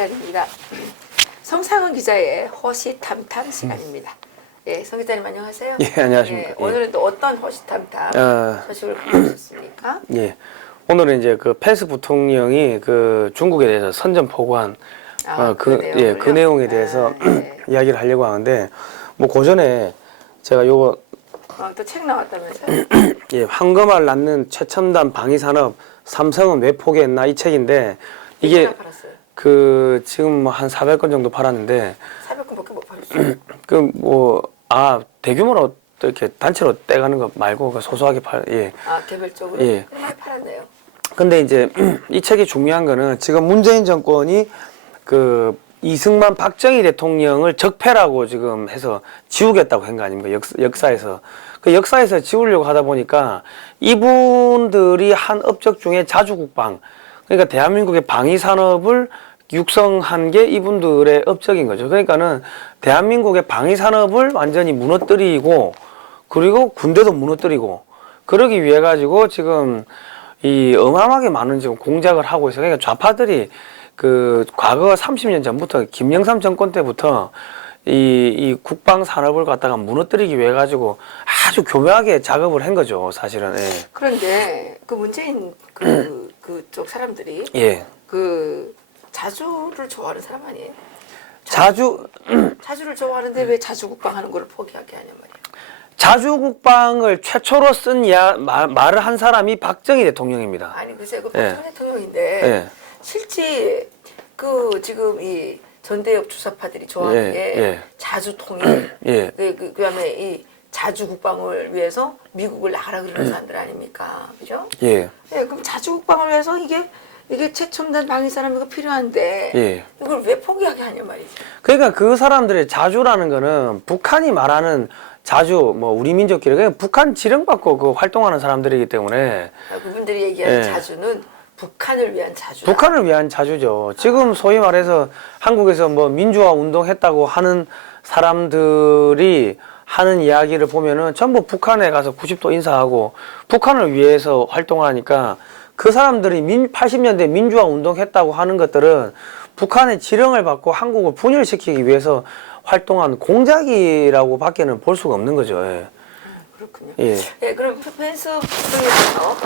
시간입니다. 성상은 기자의 허시탐탐 시간입니다. 예, 성 기자님 안녕하세요. 예, 안녕하십니까. 예, 오늘은 또 어떤 허시탐탐 소식을 갖고 오셨습니까? 예, 오늘은 이제 그 펜스 부통령이 그 중국에 대해서 선전포고한 그 내용에 대해서 이야기를 하려고 하는데, 뭐 고전에 제가 요거 또 책 나왔다면서요? 예, 황금알 낳는 최첨단 방위산업 삼성은 왜 포기했나, 이 책인데 이게 팔았어요? 그 지금 뭐 한 400권 정도 팔았는데 400권밖에 못 팔았어요. 그 뭐 대규모로 또 이렇게 단체로 떼가는 거 말고 그 소소하게 예. 개별적으로? 예. 많이 팔았네요. 근데 이제 이 책이 중요한 거는 지금 문재인 정권이 그 이승만 박정희 대통령을 적폐라고 지금 해서 지우겠다고 한 거 아닙니까? 역사에서. 그 역사에서 지우려고 하다 보니까 이분들이 한 업적 중에 자주국방, 그러니까 대한민국의 방위산업을 육성한 게 이분들의 업적인 거죠. 그러니까는 대한민국의 방위산업을 완전히 무너뜨리고, 그리고 군대도 무너뜨리고, 그러기 위해 가지고 지금 이 어마어마하게 많은 지금 공작을 하고 있어요. 그러니까 좌파들이 그 과거 30년 전부터 김영삼 정권 때부터 이 국방 산업을 갖다가 무너뜨리기 위해 가지고 아주 교묘하게 작업을 한 거죠, 사실은. 예. 그런데 그 문재인 그쪽 사람들이 예. 그 자주를 좋아하는 사람 아니에요? 자주를 좋아하는데 왜 자주국방 하는 걸 포기하게 하냐 말이에요. 자주국방을 최초로 쓴 말을 한 사람이 박정희 대통령입니다. 아니 글쎄 그 박정희 대통령인데 실제 그 지금 이 전대협 주사파들이 좋아하는 게 자주통일, 그다음에 이 자주국방을 위해서 미국을 나가라 그러는 사람들 아닙니까, 그죠? 예. 그럼 자주국방을 위해서 이게 최첨단 방위산업이 필요한데 이걸 왜 포기하게 하냐 말이지. 그러니까 그 사람들의 자주라는 거는 북한이 말하는 자주, 뭐 우리 민족끼리 그냥 북한 지령받고 그 활동하는 사람들이기 때문에 그분들이 얘기하는 자주는 북한을 위한 자주. 북한을 위한 자주죠. 지금 소위 말해서 한국에서 뭐 민주화 운동했다고 하는 사람들이 하는 이야기를 보면은 전부 북한에 가서 90도 인사하고 북한을 위해서 활동하니까 그 사람들이 80년대 민주화 운동했다고 하는 것들은 북한의 지령을 받고 한국을 분열시키기 위해서 활동한 공작이라고 밖에는 볼 수가 없는 거죠. 예. 그렇군요. 예. 예, 그럼 펜스 부통령에서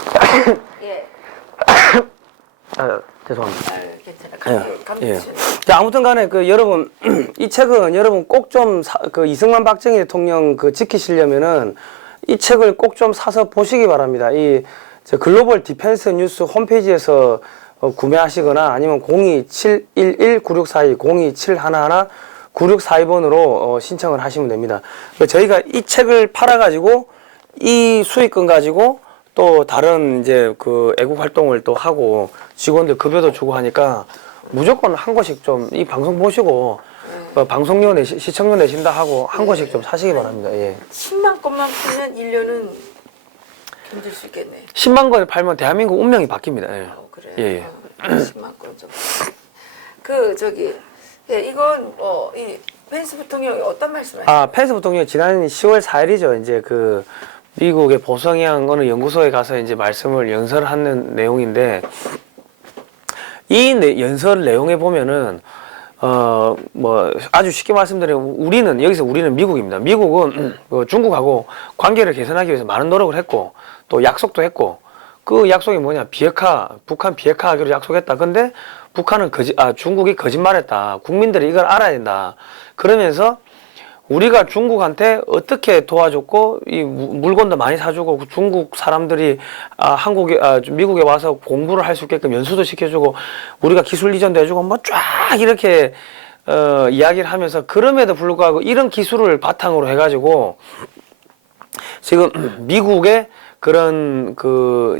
죄송합니다. 괜찮아. 예. 자, 아무튼 간에 그 여러분 이 책은 여러분 꼭 좀 그 이승만 박정희 대통령 그 지키시려면은 이 책을 꼭 좀 사서 보시기 바랍니다. 저 글로벌 디펜스 뉴스 홈페이지에서 구매하시거나 아니면 02711-9642, 02711-9642번으로 신청을 하시면 됩니다. 저희가 이 책을 팔아가지고 이 수익금 가지고 또 다른 이제 그 애국 활동을 또 하고 직원들 급여도 주고 하니까 무조건 한 권씩 좀 이 방송 보시고 방송료 시청료 내신다 하고 한 권씩 좀 사시기 바랍니다. 예. 10만 건만 팔면 1년은 견딜 수 있겠네. 10만 권을 팔면 대한민국 운명이 바뀝니다. 예. 그래요? 예. 10만 건 좀. 이건 이 펜스 부통령이 어떤 말씀을 하셨어요? 펜스 부통령이 지난 10월 4일이죠. 이제 그 미국의 보성향 어느 연구소에 가서 이제 말씀을 연설하는 내용인데 이 연설 내용에 보면은 뭐 아주 쉽게 말씀드리면 우리는 미국입니다. 미국은 중국하고 관계를 개선하기 위해서 많은 노력을 했고 또 약속도 했고 그 약속이 뭐냐 북한 비핵화하기로 약속했다. 근데 북한은 중국이 거짓말했다. 국민들이 이걸 알아야 된다. 그러면서 우리가 중국한테 어떻게 도와줬고 이 물건도 많이 사주고 중국 사람들이 미국에 와서 공부를 할 수 있게끔 연수도 시켜주고 우리가 기술 이전도 해주고 뭐 쫙 이렇게 이야기를 하면서 그럼에도 불구하고 이런 기술을 바탕으로 해가지고 지금 미국의 그런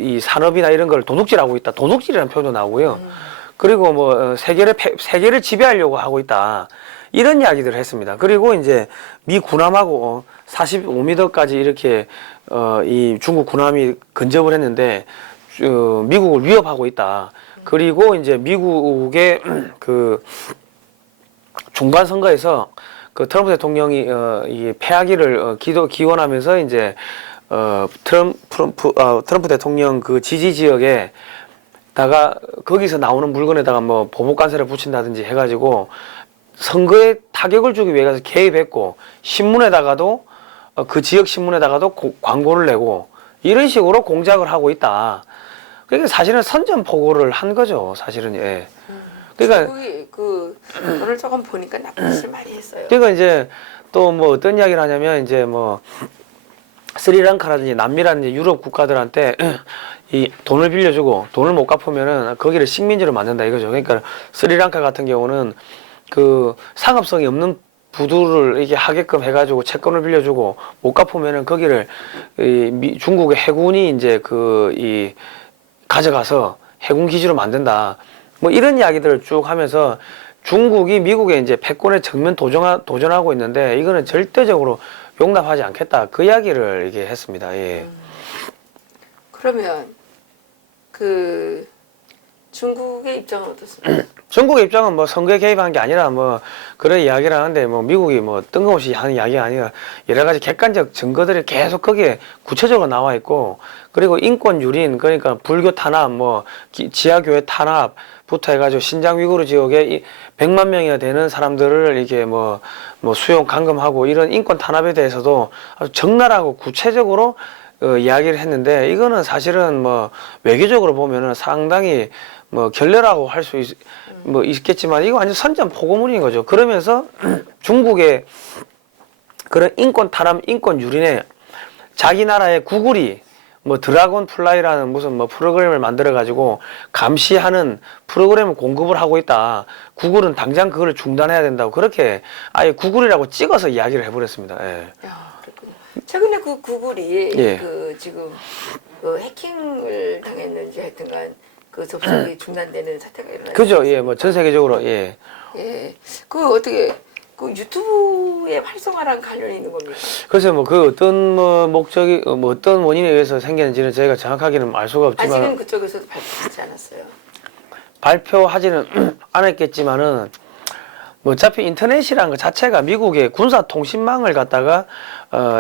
이 산업이나 이런 걸 도둑질하고 있다. 도둑질이라는 표현도 나오고요. 그리고 뭐 세계를 지배하려고 하고 있다. 이런 이야기들을 했습니다. 그리고 이제 미 군함하고 45m까지 이렇게 이 중국 군함이 근접을 했는데 미국을 위협하고 있다. 그리고 이제 미국의 그 중간 선거에서 그 트럼프 대통령이 이 패하기를 기원하면서 이제 트럼프 대통령 그 지지 지역에 다가 거기서 나오는 물건에다가 뭐 보복관세를 붙인다든지 해가지고 선거에 타격을 주기 위해서 개입했고 신문에다가도 그 지역 신문에다가도 광고를 내고 이런 식으로 공작을 하고 있다. 그러니까 사실은 선전포고를 한 거죠. 사실은 예. 그러니까 그 오늘 조금 보니까 나쁜 짓을 많이 했어요. 그러니까 이제 또 뭐 어떤 이야기를 하냐면 이제 뭐 스리랑카라든지 남미라든지 유럽 국가들한테 이 돈을 빌려주고 돈을 못 갚으면은 거기를 식민지로 만든다 이거죠. 그러니까 스리랑카 같은 경우는 그 상업성이 없는 부두를 이게 하게끔 해가지고 채권을 빌려주고 못 갚으면은 거기를 중국의 해군이 이제 이 가져가서 해군 기지로 만든다. 뭐 이런 이야기들을 쭉 하면서 중국이 미국에 이제 패권에 정면 도전하고 있는데 이거는 절대적으로 용납하지 않겠다. 그 이야기를 이게 했습니다. 예. 그러면 그 중국의 입장은 어떻습니까? 중국의 입장은 뭐 선거에 개입한 게 아니라 뭐 그런 이야기를 하는데 뭐 미국이 뭐 뜬금없이 하는 이야기가 아니라 여러 가지 객관적 증거들이 계속 거기에 구체적으로 나와 있고 그리고 인권 유린 그러니까 불교 탄압 뭐 지하교회 탄압부터 해가지고 신장 위구르 지역에 100만 명이나 되는 사람들을 이렇게 뭐 수용 감금하고 이런 인권 탄압에 대해서도 아주 적나라하고 구체적으로 이야기를 했는데 이거는 사실은 뭐 외교적으로 보면은 상당히 뭐 결례라고 할 수 있겠지만 이거 완전 선전포고물인 거죠. 그러면서 중국의 그런 인권 탄압, 인권 유린에 자기 나라의 구글이 뭐 드라곤 플라이라는 무슨 뭐 프로그램을 만들어 가지고 감시하는 프로그램을 공급을 하고 있다. 구글은 당장 그걸 중단해야 된다고 그렇게 아예 구글이라고 찍어서 이야기를 해버렸습니다. 예. 야, 그렇군요. 최근에 그 구글이 예. 그 지금 그 해킹을 당했는지 하여튼간 그 접속이 중단되는 사태가 일어났어요. 그죠? 예, 뭐 전 세계적으로 예. 예. 그 어떻게 그 유튜브의 활성화랑 관련이 있는 겁니까? 글쎄 뭐 그 어떤 뭐 목적이 뭐 어떤 원인에 의해서 생겼는지는 저희가 정확하게는 알 수가 없지만 아직은 그쪽에서도 발표하지 않았어요. 발표하지는 않았겠지만은 뭐 어차피 인터넷이라는 것 자체가 미국의 군사 통신망을 갖다가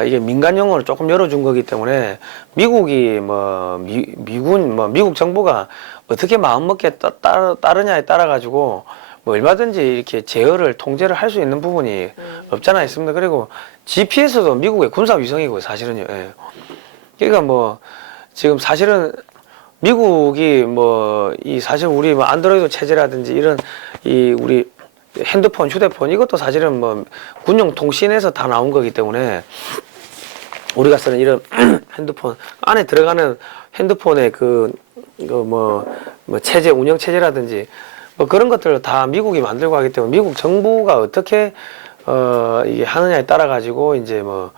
이게 민간 용어를 조금 열어준 거기 때문에 미국이 뭐 미군 뭐 미국 정부가 어떻게 마음먹게 따르냐에 따라 가지고 뭐 얼마든지 이렇게 제어를 통제를 할 수 있는 부분이 없잖아 있습니다. 그리고 GPS도 미국의 군사 위성이고 사실은요. 예. 그러니까 뭐 지금 사실은 미국이 뭐 이 사실 우리 뭐 안드로이드 체제라든지 이런 이 우리 핸드폰, 휴대폰 이것도 사실은 뭐 군용 통신에서 다 나온 거기 때문에 우리가 쓰는 이런 핸드폰 안에 들어가는 핸드폰의 뭐 체제 운영 체제라든지 뭐 그런 것들을 다 미국이 만들고 하기 때문에 미국 정부가 어떻게 이게 하느냐에 따라 가지고 이제 뭐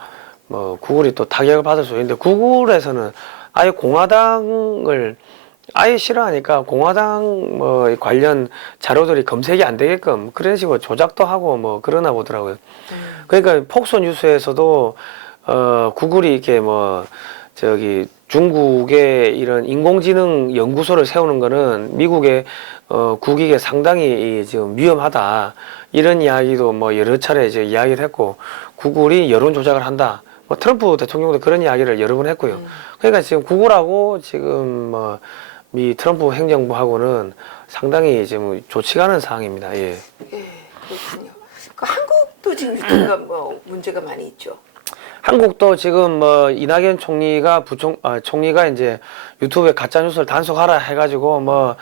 구글이 또 타격을 받을 수 있는데 구글에서는 아예 공화당을 아예 싫어하니까 공화당 뭐 관련 자료들이 검색이 안 되게끔 그런 식으로 조작도 하고 뭐 그러나 보더라고요. 그러니까 폭스 뉴스에서도 구글이 이렇게 뭐 저기 중국의 이런 인공지능 연구소를 세우는 거는 미국의 국익에 상당히 지금 위험하다 이런 이야기도 뭐 여러 차례 이제 이야기를 했고 구글이 여론 조작을 한다. 뭐 트럼프 대통령도 그런 이야기를 여러 번 했고요. 그러니까 지금 구글하고 지금 뭐 미 트럼프 행정부하고는 상당히 지금 좋지가 않은 상황입니다. 예. 예, 그렇군요. 그 한국도 지금 유튜브가 뭐 문제가 많이 있죠. 한국도 지금 뭐 이낙연 총리가 이제 유튜브에 가짜 뉴스를 단속하라 해가지고 뭐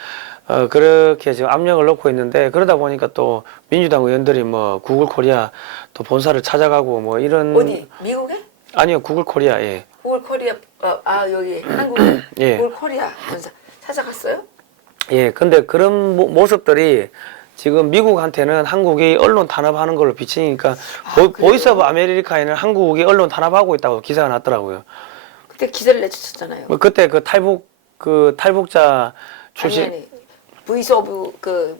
그렇게 지금 압력을 넣고 있는데 그러다 보니까 또 민주당 의원들이 뭐 구글 코리아 또 본사를 찾아가고 뭐 이런 어디 미국에? 아니요 구글 코리아 예. 구글 코리아 여기 한국 예. 구글 코리아 본사 찾아갔어요? 예, 근데 그런 모습들이 지금 미국한테는 한국이 언론 탄압하는 걸로 비치니까 보이스 오브 아메리카에는 한국이 언론 탄압하고 있다고 기사가 났더라고요. 그때 기사를 내쫓았잖아요. 뭐 그때 그 탈북자 출신 아니 보이스 오브 그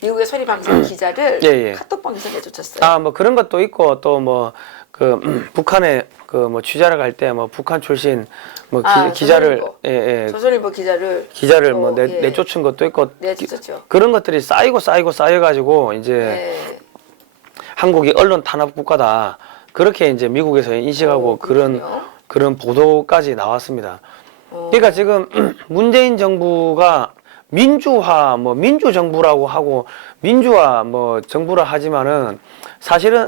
미국의 소리 방송 기자를 예. 카톡방에서 내쫓았어요. 아, 뭐 그런 것도 있고 또 뭐 그 북한에 그 뭐 취재를 갈 때 뭐 북한 출신 뭐 기자를 조선일보 기자를 뭐 내쫓은 것도 있고 내쫓았죠. 그런 것들이 쌓여가지고 이제 한국이 언론 탄압 국가다 그렇게 이제 미국에서 인식하고 그런 보도까지 나왔습니다. 그러니까 지금 문재인 정부가 민주화 뭐 민주정부라고 하고 민주화 뭐 정부라 하지만은 사실은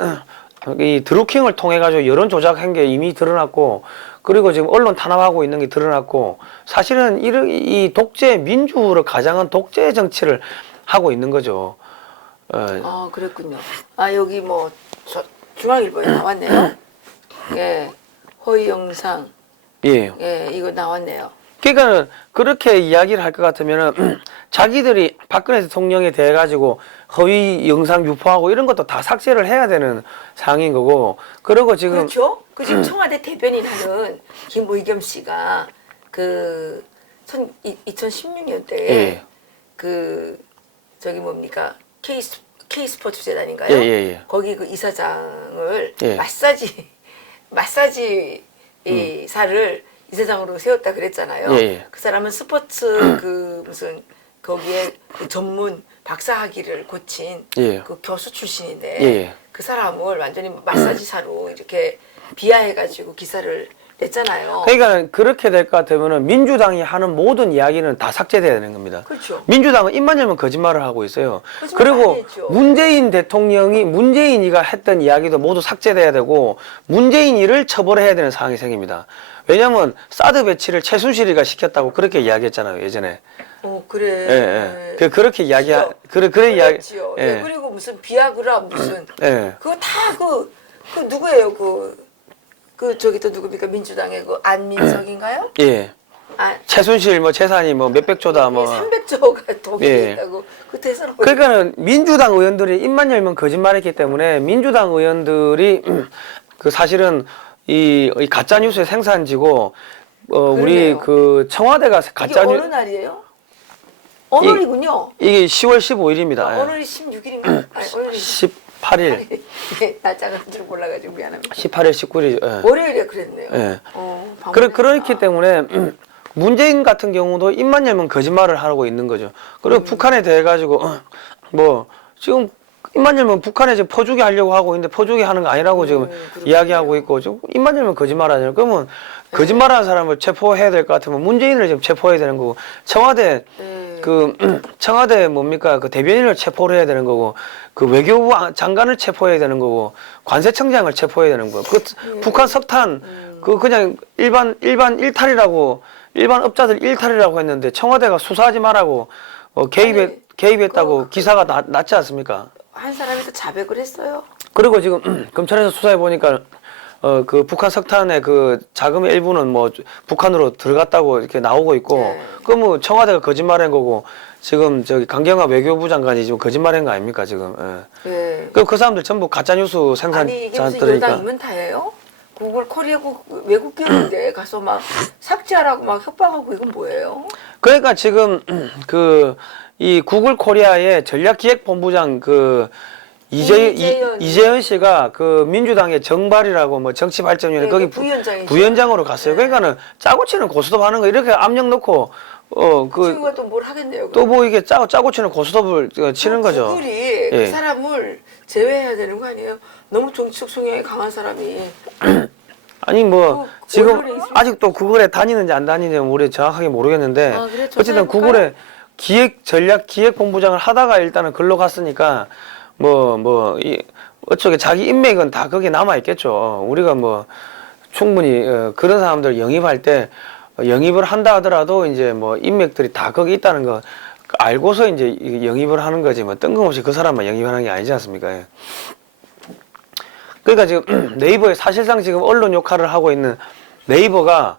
이 드루킹을 통해 가지고 여론 조작한 게 이미 드러났고 그리고 지금 언론 탄압하고 있는 게 드러났고 사실은 이 독재 민주를 가장한 독재 정치를 하고 있는 거죠. 아 그랬군요. 아 여기 뭐 중앙일보에 나왔네요. 예, 허위 영상. 예. 예, 이거 나왔네요. 그러니까 그렇게 이야기를 할 것 같으면은 자기들이 박근혜 대통령에 대해 가지고 허위 영상 유포하고 이런 것도 다 삭제를 해야 되는 상황인 거고 그리고 지금 그렇죠. 그 지금 청와대 대변인 하는 김의겸 씨가 그 2016년대에 예. 그 저기 뭡니까 K 스포츠 재단인가요? 예, 예, 예. 거기 그 이사장을 예. 마사지 이사를 이사장으로 세웠다 그랬잖아요. 예, 예. 그 사람은 스포츠 그 무슨 거기에 그 전문 박사학위를 고친 예. 그 교수 출신인데 예. 그 사람을 완전히 마사지사로 이렇게 비하해가지고 기사를 냈잖아요. 그러니까 그렇게 될 것 같으면은 민주당이 하는 모든 이야기는 다 삭제돼야 되는 겁니다. 그렇죠. 민주당은 입만 열면 거짓말을 하고 있어요. 거짓말 그리고 많이 했죠. 문재인이가 했던 이야기도 모두 삭제돼야 되고 문재인이를 처벌해야 되는 상황이 생깁니다. 왜냐하면 사드 배치를 최순실이가 시켰다고 그렇게 이야기했잖아요 예전에. 그래. 예, 예. 그렇게 이야기 그래 이야기. 그랬지요. 예. 예, 그리고 무슨 비아그라 무슨 예. 그거 다 그 누구예요? 그 저기 또 누굽니까? 민주당의 그 안민석인가요? 예. 아, 최순실 뭐 재산이 뭐 몇백조다 뭐. 300조가 독일에 예. 있다고 그 대선 그러니까는 민주당 의원들이 입만 열면 거짓말했기 때문에 민주당 의원들이 그 사실은 이 가짜 뉴스의 생산지고 우리 그러네요. 그 청와대가 이게 가짜 어느 뉴스 날이에요? 오늘이군요. 이게 10월 15일입니다. 오늘이 16일인가? 아니, 오늘이 18일, 날짜가 줄 몰라가지고 미안합니다. 18일, 19일. 예. 월요일에 그랬네요. 예. 방문했구나. 그렇기 때문에 문재인 같은 경우도 입만 열면 거짓말을 하고 있는 거죠. 그리고 북한에 대해 가지고 뭐 지금 입만 열면 북한에 지금 퍼주기 하려고 하고 있는데 퍼주기 하는 거 아니라고 지금 이야기하고 있고 지금 입만 열면 거짓말하잖아요. 그러면 거짓말하는 사람을 체포해야 될 것 같으면 문재인을 지금 체포해야 되는 거고 청와대 청와대 뭡니까 그 대변인을 체포를 해야 되는 거고 그 외교부 장관을 체포해야 되는 거고 관세청장을 체포해야 되는 거고 그 북한 석탄 그 그냥 일반 일탈이라고 일반 업자들 일탈이라고 했는데 청와대가 수사하지 말라고 개입했다고 기사가 났지 않습니까? 한 사람이 또 자백을 했어요. 그리고 지금 검찰에서 수사해 보니까 그 북한 석탄의 그 자금의 일부는 뭐 북한으로 들어갔다고 이렇게 나오고 있고 네. 그 뭐 청와대가 거짓말한 거고 지금 저기 강경화 외교부 장관이 지금 거짓말한 거 아닙니까 지금? 예. 네. 그 사람들 전부 가짜 뉴스 아니 이게 무슨 생산자들이니까. 여당 이문타예요? 구글 코리아국 외국계인데 가서 막 삭제하라고 막 협박하고 이건 뭐예요? 그러니까 지금 그 이 구글 코리아의 전략기획본부장 그 이재현 씨가 그 민주당의 정발이라고 뭐 정치발전위원회 네, 거기 그 부위원장이죠. 부위원장으로 갔어요. 그러니까는 짜고 치는 고스톱 하는 거 이렇게 압력 넣고 친구가 또 뭘 하겠네요. 또 뭐 이게 짜고 치는 고스톱을 치는 거죠. 구글이 예. 그 사람을 제외해야 되는 거 아니에요? 너무 정치적 성향이 강한 사람이. 아니 뭐 지금 언론에 있습니다. 아직도 구글에 다니는지 안 다니는지 우리 정확하게 모르겠는데 아, 그래? 어쨌든 조사해볼까요? 구글에 전략기획본부장을 하다가 일단은 글로 갔으니까 어쩌게 자기 인맥은 다 거기에 남아 있겠죠. 우리가 뭐 충분히 그런 사람들 영입할 때 영입을 한다 하더라도 이제 뭐 인맥들이 다 거기 있다는 거 알고서 이제 영입을 하는 거지 뭐 뜬금없이 그 사람만 영입하는 게 아니지 않습니까? 예. 그러니까 지금 네이버에 사실상 지금 언론 역할을 하고 있는 네이버가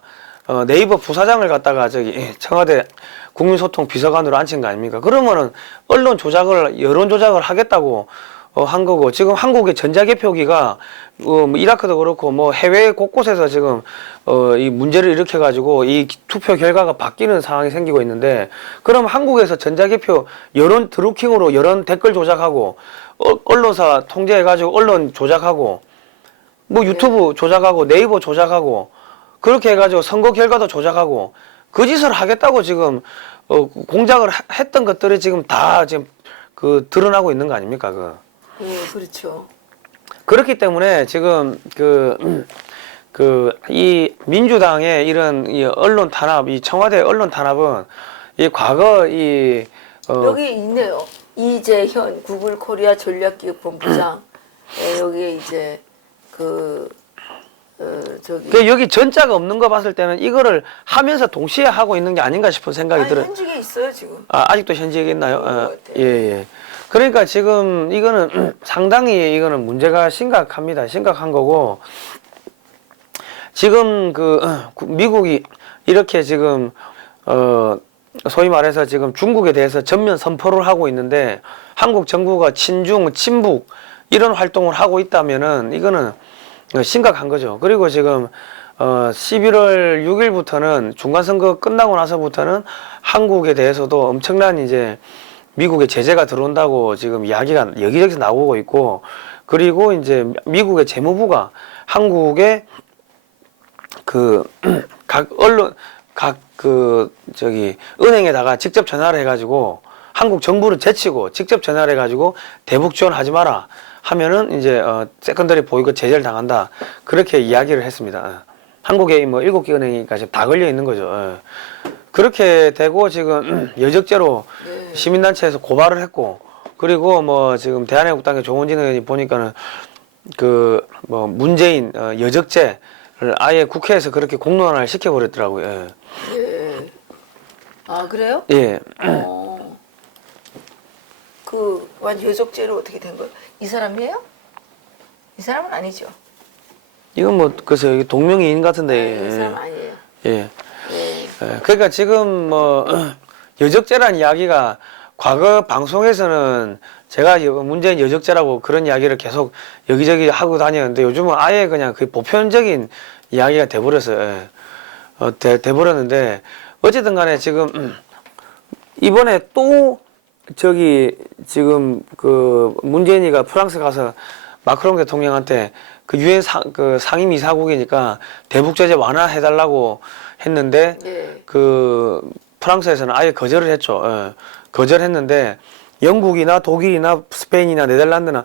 네이버 부사장을 갖다가 저기 청와대 국민소통 비서관으로 앉힌 거 아닙니까? 그러면은 언론 조작을 여론 조작을 하겠다고 한 거고 지금 한국의 전자개표기가 뭐 이라크도 그렇고 뭐 해외 곳곳에서 지금 이 문제를 일으켜 가지고 이 투표 결과가 바뀌는 상황이 생기고 있는데 그럼 한국에서 전자개표 여론 드루킹으로 여론 댓글 조작하고 언론사 통제해 가지고 언론 조작하고 뭐 유튜브 조작하고 네이버 조작하고 그렇게 해 가지고 선거 결과도 조작하고 그 짓을 하겠다고 지금 공작을 했던 것들이 지금 다 지금 그 드러나고 있는 거 아닙니까? 예, 그렇죠. 그렇기 때문에 지금 이 민주당의 이런 이 언론 탄압, 이 청와대 언론 탄압은 이 과거 여기 있네요. 이재현 구글 코리아 전략기획본부장. 여기에 이제 여기 전자가 없는 거 봤을 때는 이거를 하면서 동시에 하고 있는 게 아닌가 싶은 생각이 들어요. 현직에 있어요 지금. 아직도 현직에 있나요? 그런 것 같아요. 예. 그러니까 지금 이거는 상당히 이거는 문제가 심각합니다. 심각한 거고 지금 미국이 이렇게 지금 소위 말해서 지금 중국에 대해서 전면 선포를 하고 있는데 한국 정부가 친중, 친북 이런 활동을 하고 있다면은 이거는 심각한 거죠. 그리고 지금 11월 6일부터는 중간선거 끝나고 나서부터는 한국에 대해서도 엄청난 이제 미국의 제재가 들어온다고 지금 이야기가 여기저기서 나오고 있고, 그리고 이제 미국의 재무부가 한국의 각 언론, 은행에다가 직접 전화를 해가지고 한국 정부를 제치고 직접 전화를 해가지고 대북 지원하지 마라 하면은 이제 세컨더리 보이콧 제재를 당한다. 그렇게 이야기를 했습니다. 한국에 뭐 7개 은행이니까 지금 다 걸려 있는 거죠. 그렇게 되고 지금 여적죄로 시민단체에서 고발을 했고, 그리고 뭐 지금 대한애국당의 조원진 의원이 보니까는 뭐 문재인 여적죄를 아예 국회에서 그렇게 공론화를 시켜버렸더라고요. 예. 아 그래요? 예. 완전 여적죄로 어떻게 된 거예요? 이 사람이에요? 이 사람은 아니죠. 이건 뭐 그래서 여기 동명이인 같은데. 이 사람 아니에요. 예. 그러니까 지금 뭐 여적죄란 이야기가 과거 방송에서는 제가 문재인 여적죄라고 그런 이야기를 계속 여기저기 하고 다녔는데 요즘은 아예 그냥 그 보편적인 이야기가 돼버렸어요. 돼버렸는데 어쨌든 간에 지금 이번에 또 지금 문재인이가 프랑스 가서 마크롱 대통령한테 유엔 상임이사국이니까 대북 제재 완화해달라고 했는데 프랑스에서는 아예 거절을 했죠. 거절했는데 영국이나 독일이나 스페인이나 네덜란드나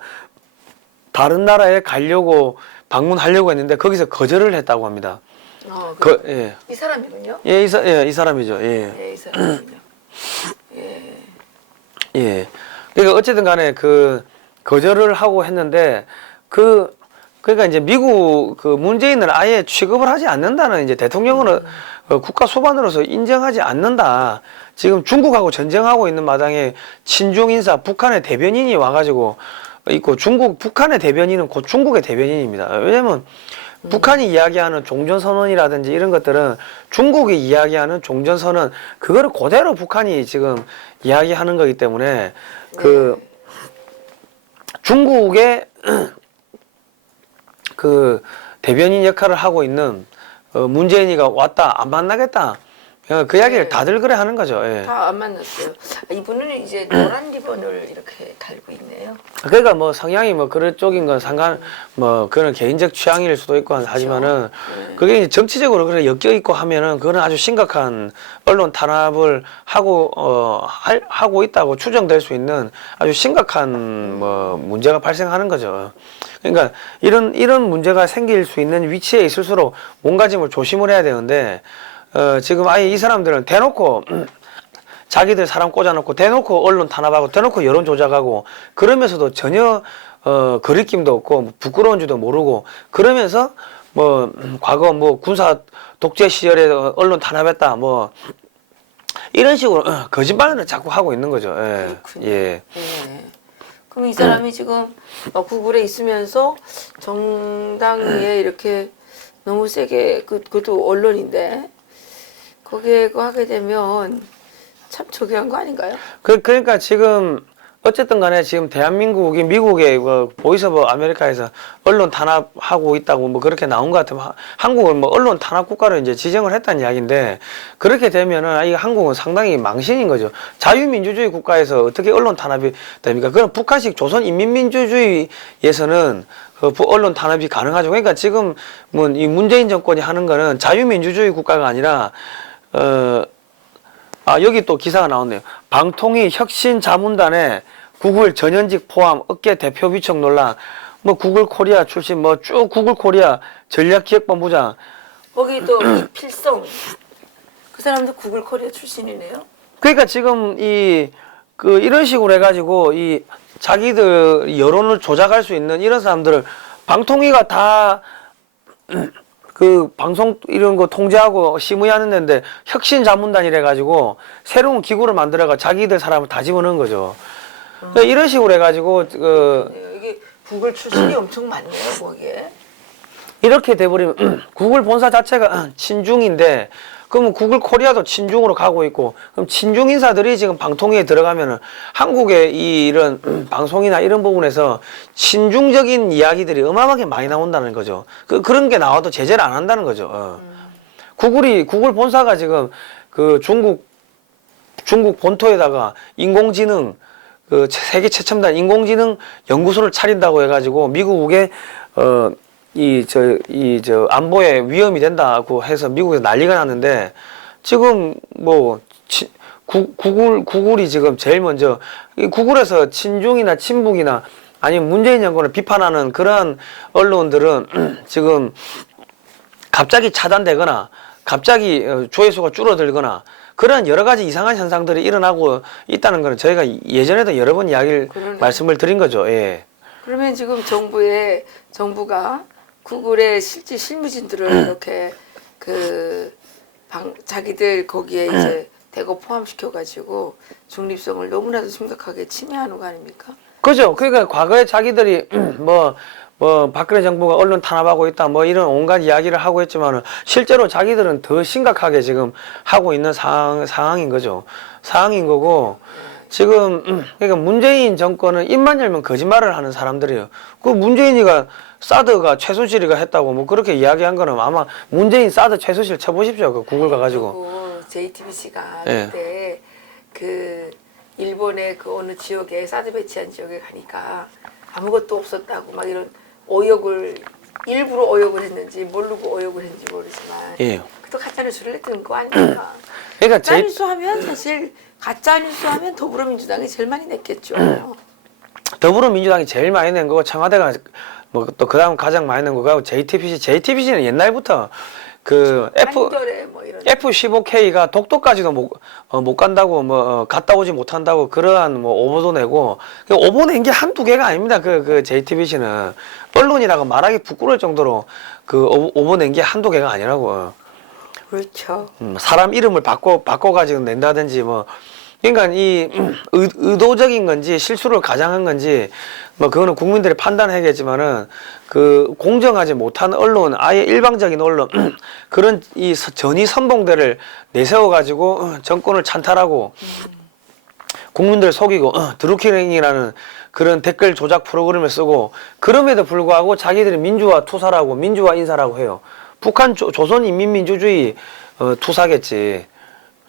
다른 나라에 가려고 방문하려고 했는데 거기서 거절을 했다고 합니다. 이 사람이군요. 이 사람이죠. 이 사람이군요. 그러니까 어쨌든 간에 거절을 하고 했는데 그러니까 이제 미국 문재인을 아예 취급을 하지 않는다는 이제 대통령은 국가 수반으로서 인정하지 않는다. 지금 중국하고 전쟁하고 있는 마당에 친중 인사 북한의 대변인이 와가지고 있고 북한의 대변인은 곧 중국의 대변인입니다. 왜냐면 북한이 이야기하는 종전선언이라든지 이런 것들은 중국이 이야기하는 종전선언 그거를 그대로 북한이 지금 이야기하는 거기 때문에 중국의 대변인 역할을 하고 있는 문재인이가 왔다 안 만나겠다 그 이야기를 다들 그래 하는 거죠. 다 안 만났어요. 이분은 이제 노란 리본을 이렇게 달고 있네요. 그러니까 뭐 성향이 뭐 그런 쪽인 건 그런 개인적 취향일 수도 있고 하지만은 그게 이제 정치적으로 그래 엮여 있고 하면은 그거는 아주 심각한 언론 탄압을 하고 있다고 추정될 수 있는 아주 심각한 뭐 문제가 발생하는 거죠. 그러니까 이런 문제가 생길 수 있는 위치에 있을수록 몸가짐을 조심을 해야 되는데 지금 아예 이 사람들은 대놓고 자기들 사람 꽂아놓고 대놓고 언론 탄압하고 대놓고 여론 조작하고 그러면서도 전혀 거리낌도 없고 뭐 부끄러운 줄도 모르고 그러면서 뭐 과거 뭐 군사 독재 시절에 언론 탄압했다 뭐 이런 식으로 거짓말을 자꾸 하고 있는 거죠. 그럼 이 사람이 지금 구글에 있으면서 정당에 이렇게 너무 세게 그것도 언론인데 거기에 하게 되면 참 저기한 거 아닌가요? 그러니까 지금 어쨌든 간에 지금 대한민국이 미국의 보이스 오브 아메리카에서 언론 탄압하고 있다고 뭐 그렇게 나온 것 같으면 한국은 뭐 언론 탄압 국가로 이제 지정을 했다는 이야기인데 그렇게 되면은 이 한국은 상당히 망신인 거죠. 자유민주주의 국가에서 어떻게 언론 탄압이 됩니까? 그럼 북한식 조선인민민주주의에서는 언론 탄압이 가능하죠. 그러니까 지금 뭐 이 문재인 정권이 하는 거는 자유민주주의 국가가 아니라 여기 또 기사가 나왔네요. 방통위 혁신자문단에 구글 전현직 포함 업계 대표 위촉 논란. 뭐 구글 코리아 출신 뭐 쭉 구글 코리아 전략기획본부장. 거기 또 이필성 그 사람도 구글 코리아 출신이네요. 그러니까 지금 이런 식으로 해가지고 자기들 여론을 조작할 수 있는 이런 사람들을 방통위가 다 그 방송 이런 거 통제하고 심의하는 데인데 혁신자문단이래 가지고 새로운 기구를 만들어가 자기들 사람을 다 집어넣은 거죠. 그러니까 이런 식으로 해가지고 이게 구글 출신이 엄청 많네요, 거기에. 이렇게 돼버리면 구글 본사 자체가 친중인데 그러면 구글 코리아도 친중으로 가고 있고 그럼 친중 인사들이 지금 방통위에 들어가면은 한국의 이런 방송이나 이런 부분에서 친중적인 이야기들이 어마어마하게 많이 나온다는 거죠. 그런 게 나와도 제재를 안 한다는 거죠. 구글 본사가 지금 그 중국 본토에다가 인공지능 그 세계 최첨단 인공지능 연구소를 차린다고 해가지고 미국에 안보에 위험이 된다고 해서 미국에서 난리가 났는데 지금 뭐 구글이 지금 제일 먼저 구글에서 친중이나 친북이나 아니면 문재인 정권을 비판하는 그러한 언론들은 지금 갑자기 차단되거나 갑자기 조회수가 줄어들거나 그런 여러 가지 이상한 현상들이 일어나고 있다는 거는 저희가 예전에도 여러 번 말씀을 드린 거죠. 예. 그러면 지금 정부가 구글의 실제 실무진들을 이렇게 자기들 거기에 이제 대거 포함시켜가지고 중립성을 너무나도 심각하게 침해하는 거 아닙니까? 그죠. 그러니까 과거에 자기들이 박근혜 정부가 언론 탄압하고 있다 뭐 이런 온갖 이야기를 하고 있지만은 실제로 자기들은 더 심각하게 지금 하고 있는 상황인 거죠. 상황인 거고 지금 그러니까 문재인 정권은 입만 열면 거짓말을 하는 사람들이에요. 그 문재인이가 사드가 최순실이가 했다고 뭐 그렇게 이야기한 거는 아마 문재인 사드 최순실 쳐보십시오. 그 구글 가가지고. JTBC가 예. 그때 그 일본의 그 어느 지역에 사드 배치한 지역에 가니까 아무것도 없었다고 막 이런 일부러 어역을 했는지 모르고 어역을 했는지 모르지만 예. 그것도 가짜뉴스를 냈던 거 아닙니까? 그러니까 가짜뉴스 하면 사실 가짜뉴스 하면 더불어민주당이 제일 많이 냈겠죠. 더불어민주당이 제일 많이 낸 거고 청와대가 뭐 또 그다음 가장 많이 낸 거고 JTBC는 옛날부터 그 한겨레 뭐 이런 F15K가 독도까지도 못 간다고 갔다 오지 못한다고 그러한 뭐 오보도 내고 오보 낸 게 한두 개가 아닙니다. 그 JTBC는 언론이라고 말하기 부끄러울 정도로 그 오보 낸 게 한두 개가 아니라고. 그렇죠. 사람 이름을 바꿔 가지고 낸다든지 뭐 그러니까 의도적인 건지 실수를 가장한 건지 뭐 그거는 국민들이 판단해야겠지만은 그 공정하지 못한 언론 아예 일방적인 언론 그런 전위 선봉대를 내세워 가지고 정권을 찬탈하고 국민들을 속이고 드루킹이라는 그런 댓글 조작 프로그램을 쓰고 그럼에도 불구하고 자기들이 민주화 투사라고 민주화 인사라고 해요. 북한 조선인민민주주의 투사겠지.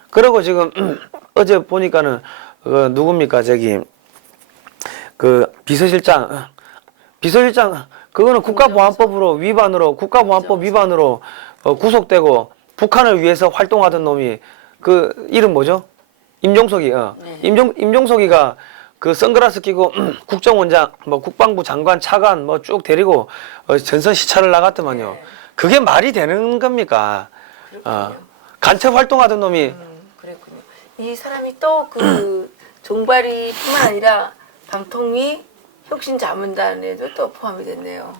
그리고 지금 어제 보니까는 누굽니까 그 비서실장 그거는 국가보안법 위반으로 구속되고 북한을 위해서 활동하던 놈이 그 이름 뭐죠? 임종석이 네. 임종석이가 그 선글라스 끼고 국정원장 뭐 국방부 장관 차관 뭐 쭉 데리고 전선 시찰을 나갔더만요. 네. 그게 말이 되는 겁니까? 간첩 활동하던 놈이 그랬군요. 이 사람이 또 그 종발이뿐만 아니라 방통위 혁신자문단에도 또 포함이 됐네요.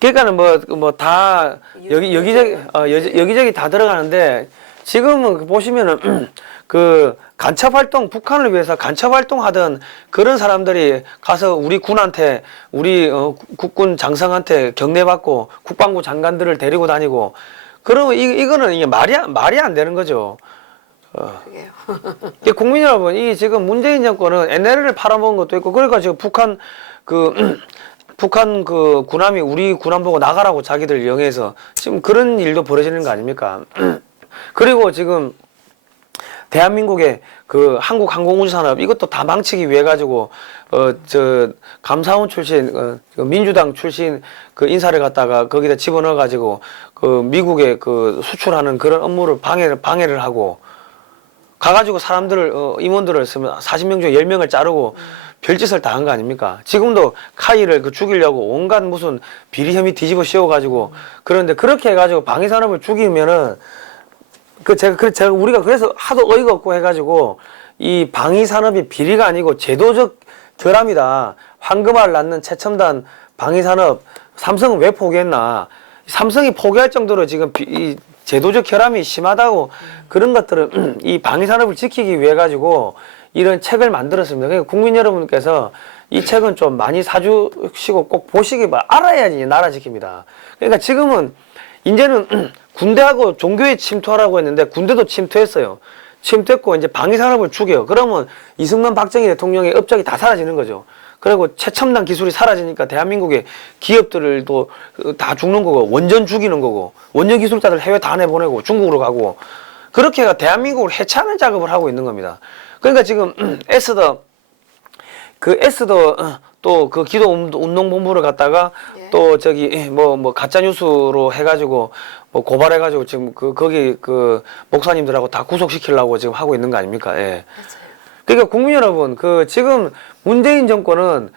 그러니까는 뭐 다 여기저기 다 들어가는데 지금은 보시면은 그 간첩 활동 북한을 위해서 간첩 활동하던 그런 사람들이 가서 우리 군한테 우리 국군 장성한테 경례받고 국방부 장관들을 데리고 다니고 그러면 이거는 이게 말이 안 되는 거죠. 그게요. 국민 여러분, 이 지금 문재인 정권은 NLL을 팔아먹은 것도 있고, 그러니까 지금 북한 그 군함이 우리 군함 보고 나가라고 자기들 영해서 지금 그런 일도 벌어지는 거 아닙니까? 그리고 지금 대한민국의 그 한국 항공우주 산업 이것도 다 망치기 위해 가지고 감사원 출신 민주당 출신 그 인사를 갖다가 거기다 집어넣어 가지고 그 미국에 그 수출하는 그런 업무를 방해를 하고 가가지고 사람들을 임원들을 쓰면 40명 중에 10명을 자르고 별짓을 다 한 거 아닙니까? 지금도 카이를 죽이려고 온갖 무슨 비리 혐의 뒤집어 씌워가지고 그런데 그렇게 해가지고 방위산업을 죽이면은 제가 우리가 그래서 하도 어이가 없고 해가지고 이 방위 산업이 비리가 아니고 제도적 결함이다. 황금알 낳는 최첨단 방위 산업 삼성은 왜 포기했나? 삼성이 포기할 정도로 지금 이 제도적 결함이 심하다고 그런 것들을 이 방위 산업을 지키기 위해 가지고 이런 책을 만들었습니다. 그러니까 국민 여러분께서 이 책은 좀 많이 사주시고 꼭 보시기 알아야지 나라 지킵니다. 그러니까 지금은 이제는 군대하고 종교에 침투하라고 했는데 군대도 침투했어요. 침투했고 이제 방위 산업을 죽여요. 그러면 이승만 박정희 대통령의 업적이 다 사라지는 거죠. 그리고 최첨단 기술이 사라지니까 대한민국의 기업들도 다 죽는 거고 원전 죽이는 거고 원전 기술자들 해외 다 내보내고 중국으로 가고 그렇게 해가 대한민국을 해체하는 작업을 하고 있는 겁니다. 그러니까 지금 에스더 또 그 기도 운동본부를 갖다가 예. 또 저기 뭐 가짜 뉴스로 해가지고 뭐 고발해가지고 지금 거기 그 목사님들하고 다 구속시키려고 지금 하고 있는 거 아닙니까? 예. 맞아요. 그러니까 국민 여러분, 지금 문재인 정권은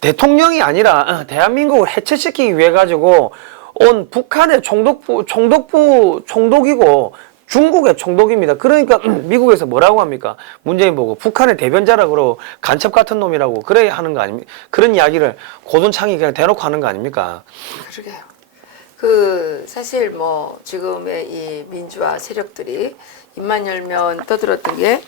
대통령이 아니라 대한민국을 해체시키기 위해 가지고 온 북한의 총독이고 중국의 총독입니다. 그러니까 미국에서 뭐라고 합니까? 문재인 보고 북한의 대변자라고 간첩 같은 놈이라고 그래 하는 거 아닙니까? 그런 이야기를 고돈창이 그냥 대놓고 하는 거 아닙니까? 그러게요. 사실 뭐 지금의 이 민주화 세력들이 입만 열면 떠들었던 게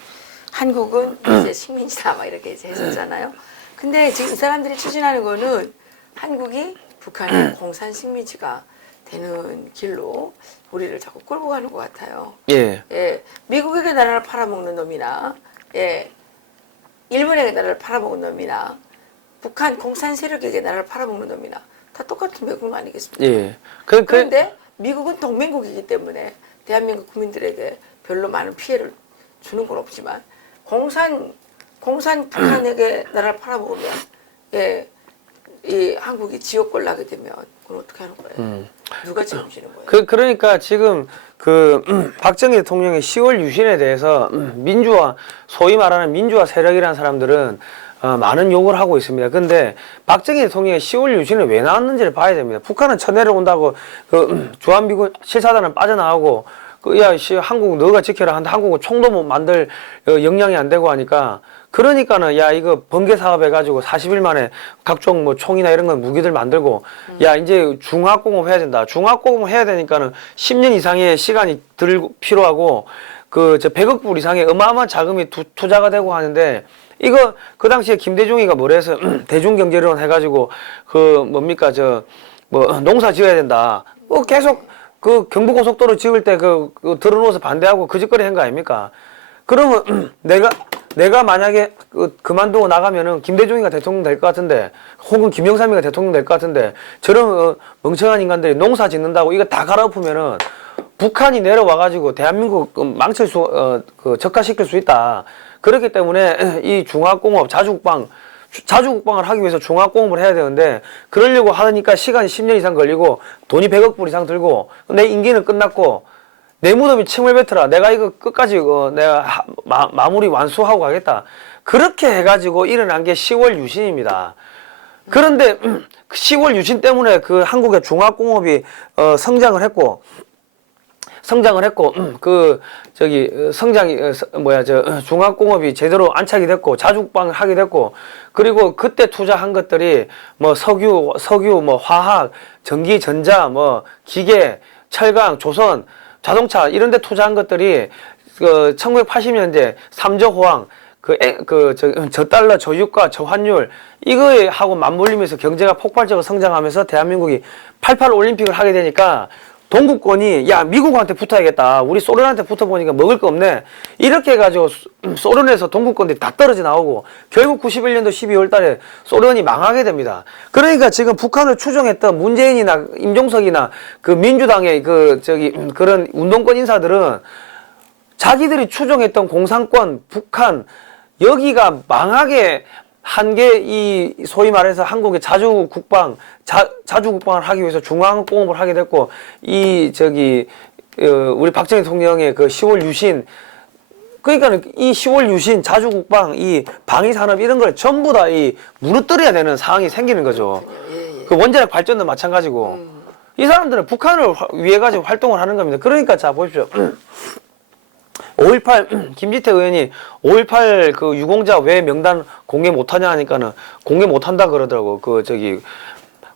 한국은 이제 식민지다 막 이렇게 이제 했었잖아요. 근데 지금 이 사람들이 추진하는 거는 한국이 북한의 공산 식민지가 되는 길로 우리를 자꾸 끌고 가는 것 같아요. 예. 예, 미국에게 나라를 팔아먹는 놈이나, 예, 일본에게 나라를 팔아먹는 놈이나, 북한 공산 세력에게 나라를 팔아먹는 놈이나 다 똑같은 외국 아니겠습니까? 예. 그런데 미국은 동맹국이기 때문에 대한민국 국민들에게 별로 많은 피해를 주는 건 없지만 공산 북한에게 나라를 팔아먹으면 예, 이 한국이 지옥골 나게 되면 그건 어떻게 하는 거예요? 누가 책임지는 거예요? 그러니까 지금 박정희 대통령의 10월 유신에 대해서 민주화, 소위 말하는 민주화 세력이라는 사람들은 많은 욕을 하고 있습니다. 근데 박정희 대통령의 10월 유신은 왜 나왔는지를 봐야 됩니다. 북한은 쳐내려온다고 주한미군 7사단은 빠져나가고 한국 너가 지켜라 하는데 한국은 총도 못 만들 역량이 안 되고 하니까 그러니까는 이거 번개 사업 해가지고 40일 만에 각종 뭐 총이나 이런 건 무기들 만들고 이제 중화공업 해야 된다. 중화공업 해야 되니까는 10년 이상의 시간이 필요하고 저 100억 불 이상의 어마어마한 자금이 투자가 되고 하는데 이거 그 당시에 김대중이가 뭐라 해서 대중경제론 해가지고 뭡니까 농사 지어야 된다. 계속 경부고속도로 지을 때 들어놓아서 반대하고 그 짓거리 한 거 아닙니까? 그러면 내가 만약에 그만두고 나가면은 김대중이가 대통령 될 것 같은데 혹은 김영삼이가 대통령 될 것 같은데 저런 멍청한 인간들이 농사 짓는다고 이거 다 갈아엎으면은 북한이 내려와가지고 대한민국 적화시킬 수 있다. 그렇기 때문에 이 중화공업 자주국방을 하기 위해서 중화공업을 해야 되는데 그러려고 하니까 시간이 10년 이상 걸리고 돈이 100억 불 이상 들고 내 임기는 끝났고 내 무덤이 침을 뱉어라. 내가 이거 끝까지 내가 마무리 완수하고 가겠다. 그렇게 해가지고 일어난 게 10월 유신입니다. 그런데 10월 유신 때문에 한국의 중화공업이 성장을 했고 중화공업이 제대로 안착이 됐고 자주국방을 하게 됐고 그리고 그때 투자한 것들이 뭐 석유 뭐 화학 전기 전자 뭐 기계 철강 조선 자동차 이런 데 투자한 것들이 1980년대 3조 호황 저달러 저유가 저환율 이거에 하고 맞물리면서 경제가 폭발적으로 성장하면서 대한민국이 88 올림픽을 하게 되니까 동구권이 미국한테 붙어야겠다. 우리 소련한테 붙어보니까 먹을 거 없네. 이렇게 해가지고 소련에서 동구권들이 다 떨어져 나오고 결국 91년도 12월 달에 소련이 망하게 됩니다. 그러니까 지금 북한을 추종했던 문재인이나 임종석이나 민주당의 그런 운동권 인사들은 자기들이 추종했던 공산권, 북한 여기가 망하게 한 게 이 소위 말해서 한국의 자주국방을 하기 위해서 중앙공업을 하게 됐고 우리 박정희 대통령의 10월 유신 그러니까 이 10월 유신 자주국방 이 방위산업 이런 걸 전부 다 무너뜨려야 되는 상황이 생기는 거죠. 그 원자력 발전도 마찬가지고 이 사람들은 북한을 위해 가지고 활동을 하는 겁니다. 그러니까 자 보십시오. 5.18 김지태 의원이 5.18 그 유공자 왜 명단 공개 못하냐 하니까는 공개 못한다 그러더라고. 그 저기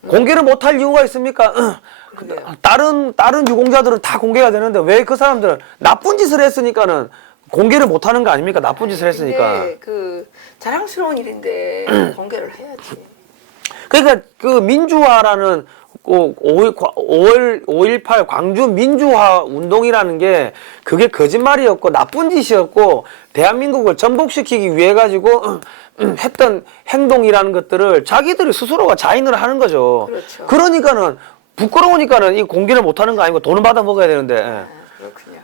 공개를 못할 이유가 있습니까? 다른 유공자들은 다 공개가 되는데 왜 그 사람들은 나쁜 짓을 했으니까는 공개를 못하는 거 아닙니까? 나쁜 짓을 했으니까. 근데 그 자랑스러운 일인데 공개를 해야지. 그러니까 그 민주화라는 5.18 광주 민주화 운동이라는 게 그게 거짓말이었고 나쁜 짓이었고 대한민국을 전복시키기 위해 가지고 했던 행동이라는 것들을 자기들이 스스로가 자인을 하는 거죠. 그렇죠. 그러니까는 부끄러우니까는 이 공개를 못 하는 거 아니고 돈을 받아 먹어야 되는데. 그렇군요.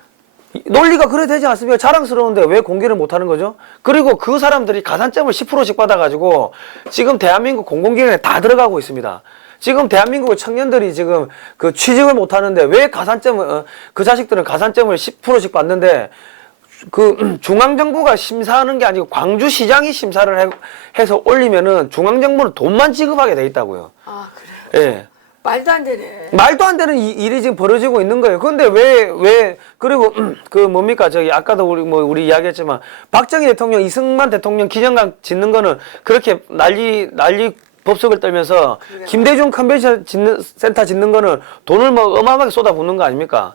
논리가 그래 되지 않습니까? 자랑스러운데 왜 공개를 못 하는 거죠? 그리고 그 사람들이 가산점을 10%씩 받아가지고 지금 대한민국 공공기관에 다 들어가고 있습니다. 지금 대한민국의 청년들이 지금 그 취직을 못 하는데 왜 가산점을, 그 자식들은 가산점을 10%씩 받는데 그 중앙정부가 심사하는 게 아니고 광주시장이 심사를 해서 올리면은 중앙정부는 돈만 지급하게 돼 있다고요. 아, 그래요? 예. 말도 안 되네. 말도 안 되는 일이 지금 벌어지고 있는 거예요. 근데 그리고 그 뭡니까 저기 아까도 우리 이야기했지만 박정희 대통령, 이승만 대통령 기념관 짓는 거는 그렇게 난리 법석을 떨면서 그래요. 김대중 컨벤션 센터 짓는 거는 돈을 뭐 어마어마하게 쏟아붓는 거 아닙니까?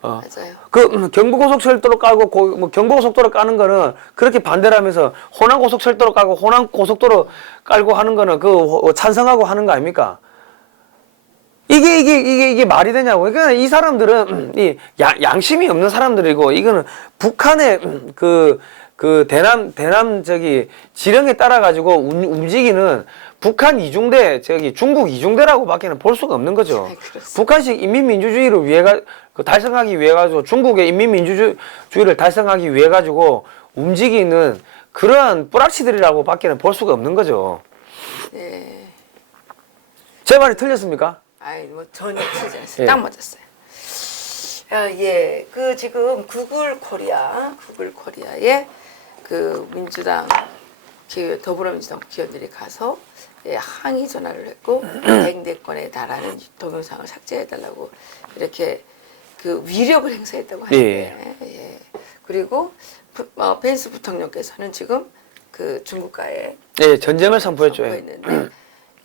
맞아요. 그 경부고속철도로 까고 경부고속도로 까는 거는 그렇게 반대를 하면서 호남고속철도로 까고 호남고속도로 깔고 하는 거는 그 찬성하고 하는 거 아닙니까? 이게 말이 되냐고. 그러니까 이 사람들은 이 양심이 없는 사람들이고 이거는 북한의 그 대남 저기 지령에 따라 가지고 움직이는 북한 이중대 저기 중국 이중대라고밖에는 볼 수가 없는 거죠. 네, 그렇습니다. 북한식 인민민주주의를 달성하기 위해 가지고 중국의 인민민주주의를 달성하기 위해 가지고 움직이는 그러한 뿌락치들이라고밖에는 볼 수가 없는 거죠. 네. 제 말이 틀렸습니까? 아이, 뭐 전혀 틀리지 않았어요. 예. 딱 맞았어요. 예. 그 지금 구글 코리아에 그 민주당 더불어민주당 국회의원들이 가서 항의 전화를 했고 100건에 달하는 동영상을 삭제해달라고 이렇게 그 위력을 행사했다고 하는데 예. 그리고 펜스 부통령께서는 지금 그 중국과의 전쟁을 선포했죠. 선포했는데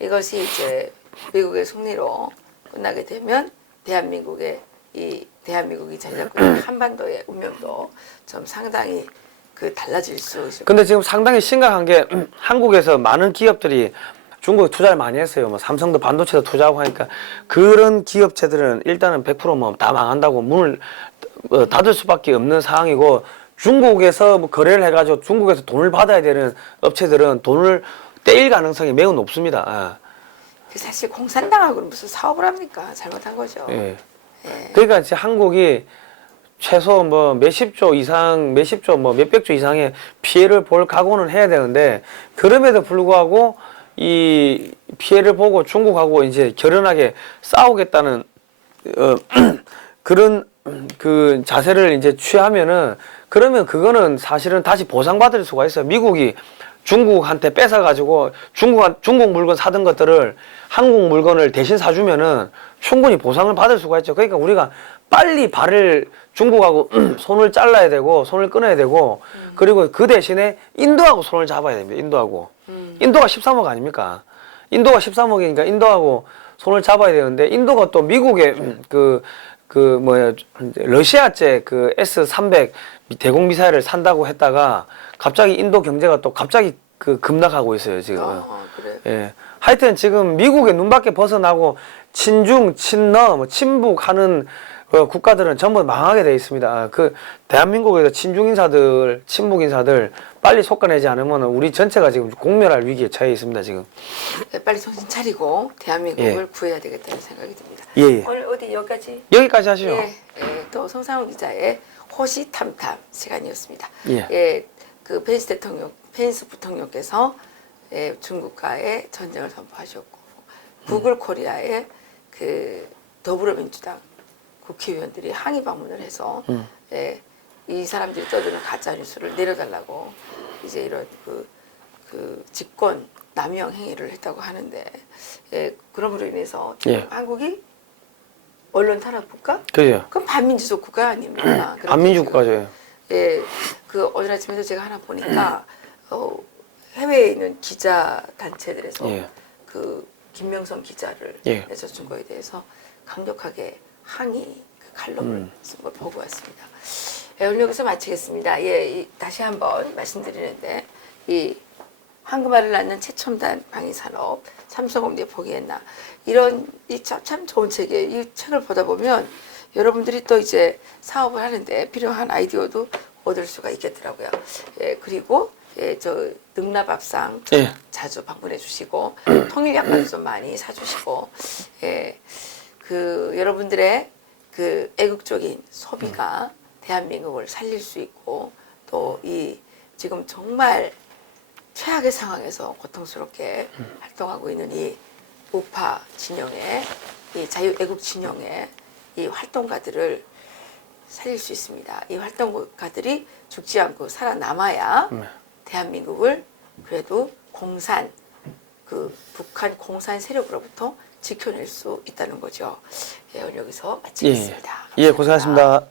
이것이 이제 미국의 승리로 끝나게 되면 대한민국이 전략권 한반도의 운명도 좀 상당히 달라질 수 있을. 근데 지금 상당히 심각한 게 한국에서 많은 기업들이 중국에 투자를 많이 했어요. 뭐 삼성도 반도체도 투자하고 하니까 그런 기업체들은 일단은 100% 뭐 다 망한다고 문을 닫을 수밖에 없는 상황이고 중국에서 뭐 거래를 해가지고 중국에서 돈을 받아야 되는 업체들은 돈을 떼일 가능성이 매우 높습니다. 사실 공산당하고는 무슨 사업을 합니까? 잘못한 거죠. 예. 그러니까 이제 한국이 최소 뭐 몇십 조 뭐 몇백 조 이상의 피해를 볼 각오는 해야 되는데 그럼에도 불구하고 이 피해를 보고 중국하고 이제 결연하게 싸우겠다는 그런 그 자세를 이제 취하면은 그러면 그거는 사실은 다시 보상받을 수가 있어요. 미국이 중국한테 뺏어가지고 중국 물건 사던 것들을 한국 물건을 대신 사주면은 충분히 보상을 받을 수가 있죠. 그러니까 우리가 빨리 중국하고 손을 잘라야 되고 손을 끊어야 되고 그리고 그 대신에 인도하고 손을 잡아야 됩니다. 인도가 13억 아닙니까? 인도가 13억이니까 인도하고 손을 잡아야 되는데 인도가 또 미국의 러시아제 그 S-300 대공 미사일을 산다고 했다가 갑자기 인도 경제가 또 갑자기 급락하고 있어요, 지금. 그래. 예. 하여튼 지금 미국의 눈밖에 벗어나고 친중, 친러, 친북하는 국가들은 전부 망하게 돼 있습니다. 대한민국에서 친중 인사들, 친북 인사들 빨리 솎아내지 않으면 우리 전체가 지금 공멸할 위기에 처해 있습니다, 지금. 빨리 정신 차리고 대한민국을 구해야 되겠다는 생각이 듭니다. 예. 오늘 어디 여기까지? 여기까지 하시죠. 예. 또 성상훈 기자의 호시탐탐 시간이었습니다. 예. 그 펜스 부통령께서 중국과의 전쟁을 선포하셨고 구글 코리아에 그 더불어민주당 국회의원들이 항의 방문을 해서 이 사람들이 떠드는 가짜 뉴스를 내려달라고 이제 이런 그 직권 남용 행위를 했다고 하는데 그럼으로 인해서 한국이 언론 탄압 국가? 그죠. 그럼 반민주적 국가 아닙니까? 반민주 국가죠. 예, 그 오늘 아침에도 제가 하나 보니까 해외에 있는 기자 단체들에서 예. 그 김명선 기자를 예. 내쫓은 거에 대해서 강력하게 항의 그 칼럼을 쓴 걸 보고 왔습니다. 예, 오늘 여기서 마치겠습니다. 예, 다시 한번 말씀드리는데 이 황금알을 낳는 최첨단 방위산업 삼성홈대 포기했나 이런 이 참 좋은 책이에요. 이 책을 보다 보면 여러분들이 또 이제 사업을 하는데 필요한 아이디어도 얻을 수가 있겠더라고요. 예, 그리고 예, 저 능라밥상 예. 자주 방문해 주시고 통일약관도 좀 많이 사주시고 예, 그 여러분들의 그 애국적인 소비가 대한민국을 살릴 수 있고 또 이 지금 정말 최악의 상황에서 고통스럽게 활동하고 있는 이 우파 진영의 이 자유애국 진영의 이 활동가들을 살릴 수 있습니다. 이 활동가들이 죽지 않고 살아남아야 대한민국을 그래도 북한 공산 세력으로부터 지켜낼 수 있다는 거죠. 예, 오늘 여기서 마치겠습니다. 예, 고생하셨습니다.